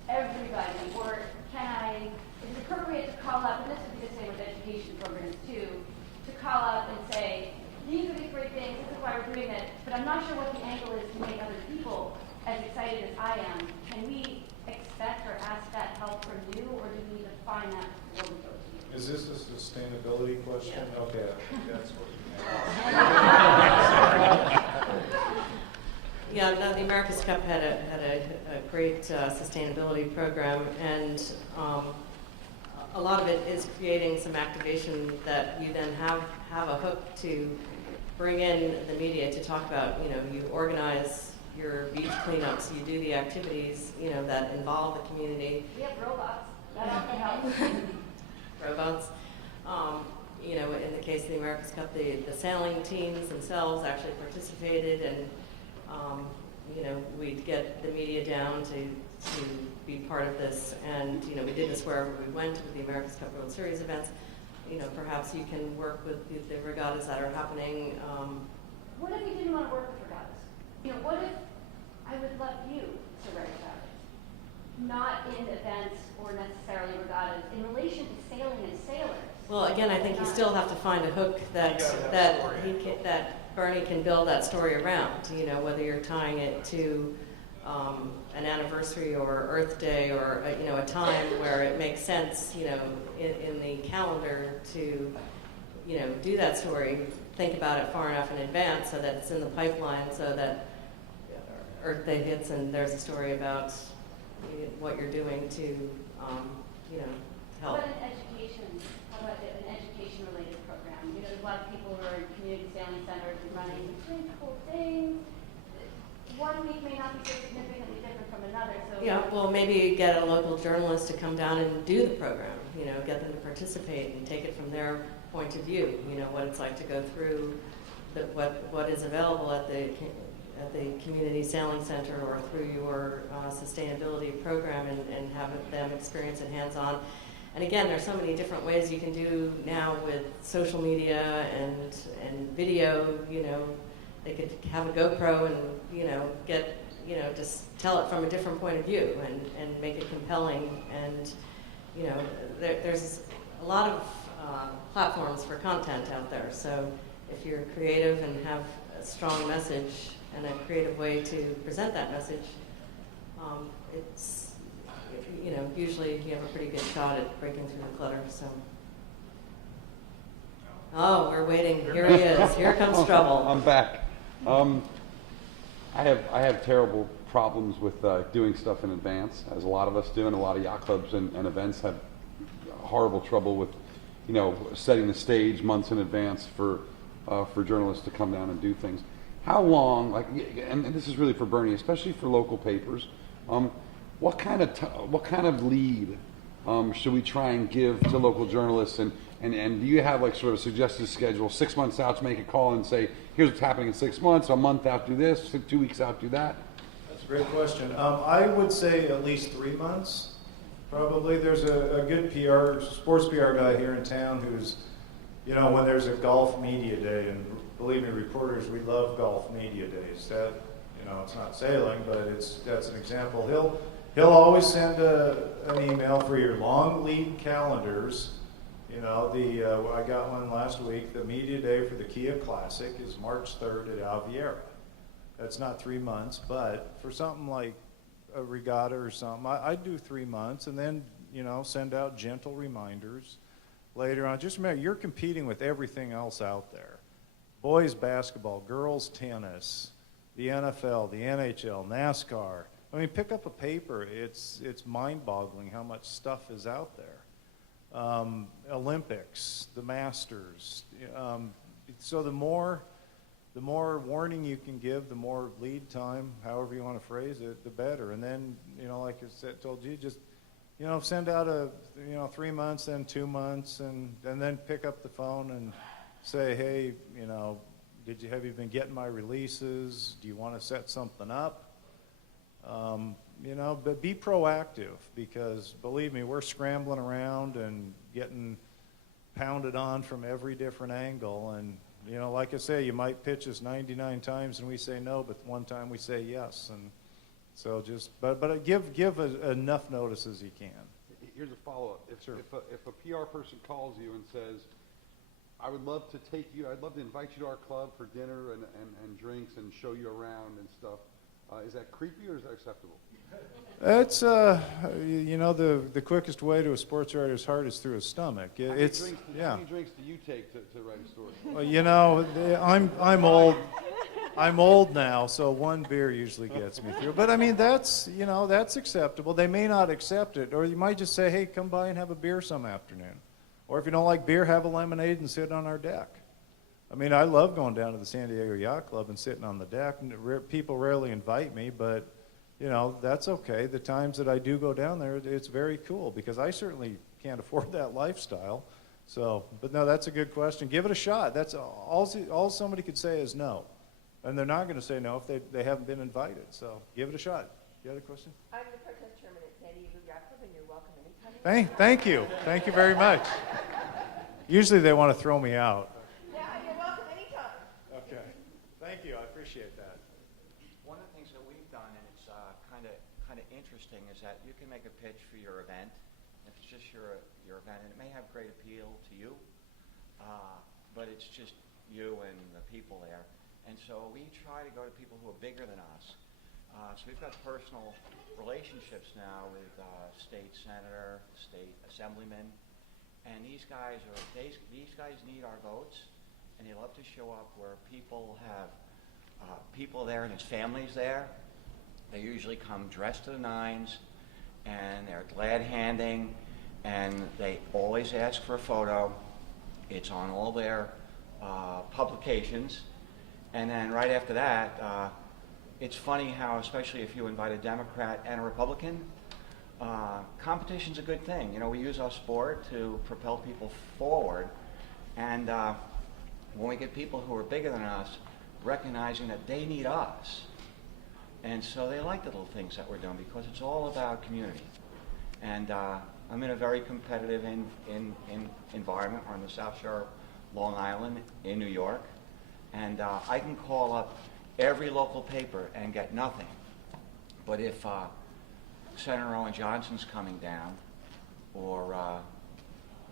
everybody, or can is it appropriate to call up, and this would be the same with education programs too, to call up and say, these are these great things, this is why we're doing it, but I'm not sure what the angle is to make other people as excited as I am. Can we expect or ask that help from you, or do we need to find that before we go to you? Is this a sustainability question? Yeah. Okay, I think that's what you Yeah, no, the America's Cup had a great sustainability program, and a lot of it is creating some activation that you then have a hook to bring in the media to talk about. You know, you organize your beach cleanups, you do the activities, you know, that involve the community. We have robots. That often helps. Robots. You know, in the case of the America's Cup, the sailing teams themselves actually participated, and you know, we'd get the media down to be part of this, and you know, we did this wherever we went with the America's Cup World Series events. You know, perhaps you can work with the regattas that are happening. What if we didn't want to work with regattas? You know, what if I would love you to write about it? not in events or necessarily regattas, in relation to sailing and sailors. Well, again, I think you still have to find a hook that, that Bernie can build that story around, you know, whether you're tying it to an anniversary or Earth Day or, you know, a time where it makes sense, you know, in the calendar to, you know, do that story, think about it far enough in advance so that it's in the pipeline so that Earth Day hits and there's a story about what you're doing to, you know, How help. about an education? How about an education-related program? You know, there's a lot of people who are in community sailing centers and running really cool things. 1 week may not be so significantly different from another, so. Yeah, well, maybe get a local journalist to come down and do the program, you know, get them to participate and take it from their point of view, you know, what it's like to go through what is available at the community sailing center or through your sustainability program and have them experience it hands-on. And again, there's so many different ways you can do now with social media and video, you know, they could have a GoPro and, you know, get, you know, just tell it from a different point of view and make it compelling. And, you know, there's a lot of platforms for content out there. So if you're creative and have a strong message and a creative way to present that message, it's, you know, usually you have a pretty good shot at breaking through the clutter. So. Oh, we're waiting. Here he is. Here comes trouble. I'm back. I have terrible problems with doing stuff in advance, as a lot of us do, and a lot of yacht clubs and events have horrible trouble with, you know, setting the stage months in advance for journalists to come down and do things. How long, like, and this is really for Bernie, especially for local papers, what kind of lead should we try and give to local journalists, and do you have like sort of a suggested schedule, 6 months out to make a call and say, here's what's happening in 6 months, a month out do this, 2 weeks out do that? That's a great question. I would say at least 3 months. Probably there's a good sports PR guy here in town who's, you know, when there's a golf media day, and believe me, reporters, we love golf media days. That, you know, it's not sailing, but that's an example. He'll always send an email for your long lead calendars. You know, I got one last week. The media day for the Kia Classic is March 3rd at Alviera. That's not 3 months, but for something like a regatta or something, I'd do 3 months and then, you know, send out gentle reminders later on. Just remember, you're competing with everything else out there. Boys basketball, girls tennis, the NFL, the NHL, NASCAR. I mean, pick up a paper. It's mind-boggling how much stuff is out there. Olympics, the Masters. So the more warning you can give, the more lead time, however you want to phrase it, the better. And then, you know, like I said, told you, just, you know, send out 3 months, then 2 months, and then pick up the phone and say, hey, you know, have you been getting my releases? Do you want to set something up? You know, but be proactive, because believe me, we're scrambling around and getting pounded on from every different angle. And, you know, like I say, you might pitch us 99 times and we say no, but one time we say yes. And so just, but give enough notice as you can. Here's a follow-up. If a PR person calls you and says, I'd love to invite you to our club for dinner and drinks and show you around and stuff, is that creepy or is that acceptable? It's, you know, the quickest way to a sports writer's heart is through his stomach. How many drinks do you take to write a story? Well, you know, I'm old. I'm old now, so one beer usually gets me through. But I mean, that's acceptable. They may not accept it, or you might just say, hey, come by and have a beer some afternoon. Or if you don't like beer, have a lemonade and sit on our deck. I mean, I love going down to the San Diego Yacht Club and sitting on the deck. People rarely invite me, but, you know, that's okay. The times that I do go down there, it's very cool, because I certainly can't afford that lifestyle. So, but no, that's a good question. Give it a shot. That's all somebody could say is no. And they're not going to say no if they haven't been invited. So give it a shot. You had a question? I'm the protest chairman at San Diego Yacht Club, and you're welcome anytime. Thank you. Thank you very much. Usually they want to throw me out. Yeah, you're welcome anytime. Okay. Thank you. I appreciate that. One of the things that we've done, and it's kind kind of interesting is that you can make a pitch for your event. If it's just your event, and it may have great appeal to you, but it's just you and the people there. And so we try to go to people who are bigger than us. So we've got personal relationships now with state senator, state assemblyman, and these guys need our votes, and they love to show up where people have people there and his family's there. They usually come dressed to the nines, and they're glad-handing, and they always ask for a photo. It's on all their publications, and then right after that, it's funny how, especially if you invite a Democrat and a Republican, competition's a good thing. You know, we use our sport to propel people forward, and when we get people who are bigger than us, recognizing that they need us. And so they like the little things that we're doing because it's all about community. And I'm in a very competitive environment. We're on the South Shore of Long Island in New York. And I can call up every local paper and get nothing. But if Senator Owen Johnson's coming down, or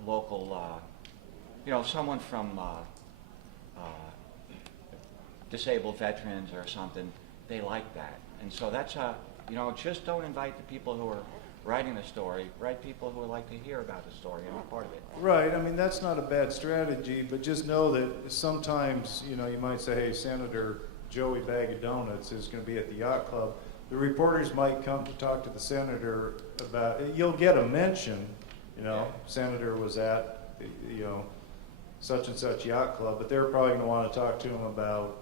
local, someone from disabled veterans or something, they like that. And so that's just don't invite the people who are writing the story, write people who would like to hear about the story and be part of it. Right, I mean, that's not a bad strategy, but just know that sometimes, you might say, hey, Senator Joey Bag of Donuts is going to be at the yacht club. The reporters might come to talk to the senator about, you'll get a mention, Senator was at, such and such yacht club, but they're probably going to want to talk to him about,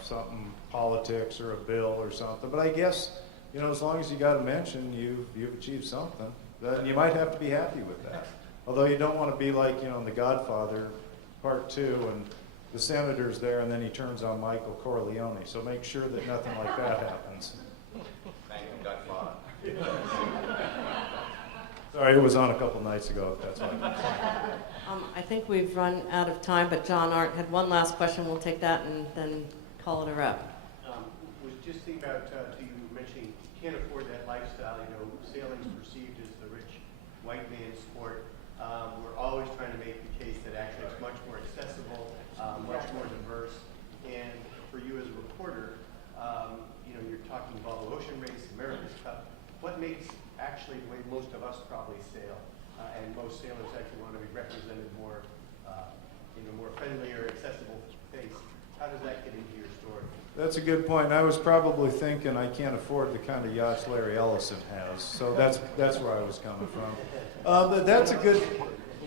something, politics or a bill or something. But I guess, as long as you got a mention, you've achieved something. And you might have to be happy with that. Although you don't want to be like, in The Godfather, Part 2, and the senator's there and then he turns on Michael Corleone. So make sure that nothing like that happens. Thank you, Godfather. Sorry, it was on a couple nights ago, if that's why. I think we've run out of time, but John Art had one last question. We'll take that and then call it a wrap. Was just thinking about, you mentioning you can't afford that lifestyle. Sailing's perceived as the rich white man's sport. We're always trying to make the case that actually it's much more accessible, much more diverse. And for you as a reporter, you're talking about the ocean race, America's Cup. What makes actually the way most of us probably sail, and most sailors actually want to be represented more, more friendly or accessible face? How does that get into your story? That's a good point. I was probably thinking I can't afford the kind of yachts Larry Ellison has, so that's where I was coming from. But that's a good.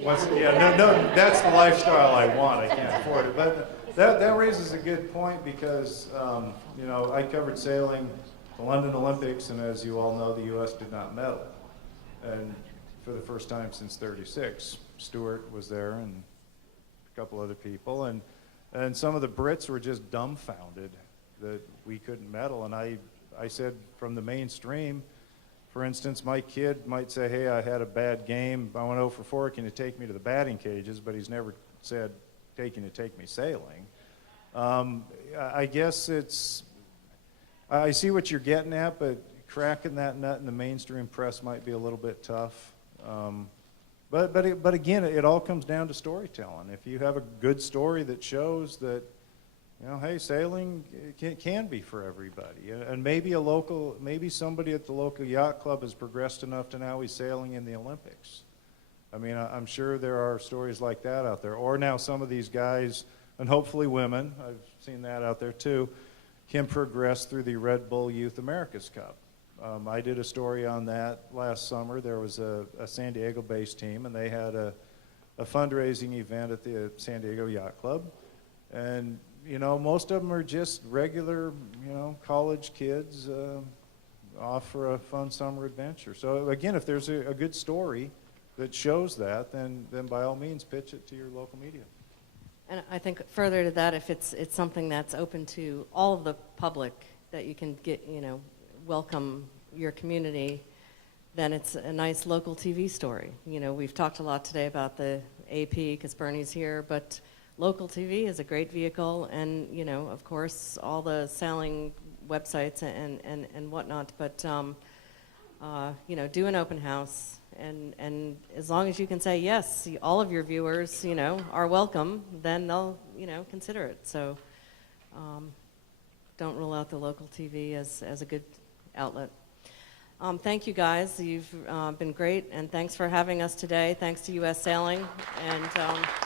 That's the lifestyle I want. I can't afford it, but that raises a good point because I covered sailing, the London Olympics, and as you all know, the U.S. did not medal, and for the first time since '36, Stewart was there and a couple other people, and some of the Brits were just dumbfounded that we couldn't medal. And I said from the mainstream, for instance, my kid might say, hey, I had a bad game, I went 0 for 4, can you take me to the batting cages? But he's never said, take me sailing. I guess I see what you're getting at, but cracking that nut in the mainstream press might be a little bit tough. But again, it all comes down to storytelling. If you have a good story that shows that, hey, sailing can be for everybody, and maybe somebody at the local yacht club has progressed enough to now he's sailing in the Olympics. I mean, I'm sure there are stories like that out there. Or now some of these guys, and hopefully women, I've seen that out there too, can progress through the Red Bull Youth America's Cup. I did a story on that last summer. There was a San Diego-based team, and they had a fundraising event at the San Diego Yacht Club. And, most of them are just regular, college kids off for a fun summer adventure. So, again, if there's a good story that shows that, then by all means pitch it to your local media. And I think further to that, if it's something that's open to all of the public, that you can get, welcome your community, then it's a nice local TV story. We've talked a lot today about the AP because Bernie's here, but local TV is a great vehicle, and of course all the sailing websites and whatnot. But do an open house. And as long as you can say, yes, all of your viewers, are welcome, then they'll, consider it. So don't rule out the local TV as a good outlet. Thank you, guys. You've been great, and thanks for having us today. Thanks to U.S. Sailing. And